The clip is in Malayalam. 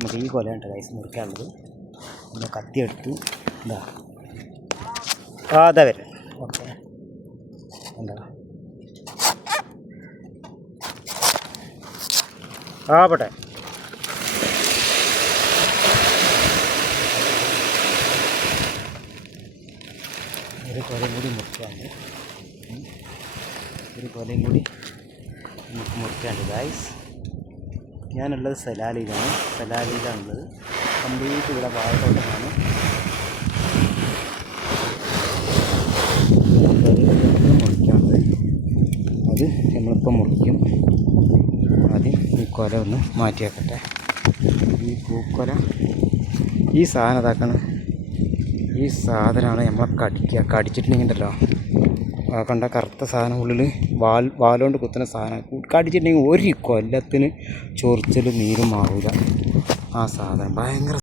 നമുക്ക് ഈ കൊലയുണ്ട് ഗൈസ് മുറിക്കാനുള്ളത്. നമ്മൾ കത്തി എടുത്തു. എന്താ അതാ വരും. ഓക്കെ എന്താ പോട്ടെ. ഒരു കൊലയും കൂടി മുറിക്കാണ്ട്, ഒരു കൊലയും കൂടി നമുക്ക് മുറിക്കാണ്ട് ഗൈസ്. ഞാനുള്ളത് സലാലിയിലാണുള്ളത്. കംപ്ലീറ്റ് ഇവിടെ വാഴത്തോട്ടമാണ്. മുറിക്കാനുള്ളത് അത് നമ്മളിപ്പം മുറിക്കും. ആദ്യം ഈ കൊല ഒന്ന് മാറ്റി വെക്കട്ടെ. ഈ പൂക്കൊല ഈ സാധനം ഇതാക്കണം. ഈ സാധനമാണ് നമ്മളെ കടിച്ചിട്ടുണ്ടെങ്കിലോ കണ്ട കറുത്ത സാധനം ഉള്ളിൽ വാലുകൊണ്ട് കുത്തുന്ന സാധനം കടിച്ചിട്ടുണ്ടെങ്കിൽ ഒരു കൊല്ലത്തിന് ചൊറിച്ചലും നീരും മാറില്ല. ആ സാധനം ഭയങ്കര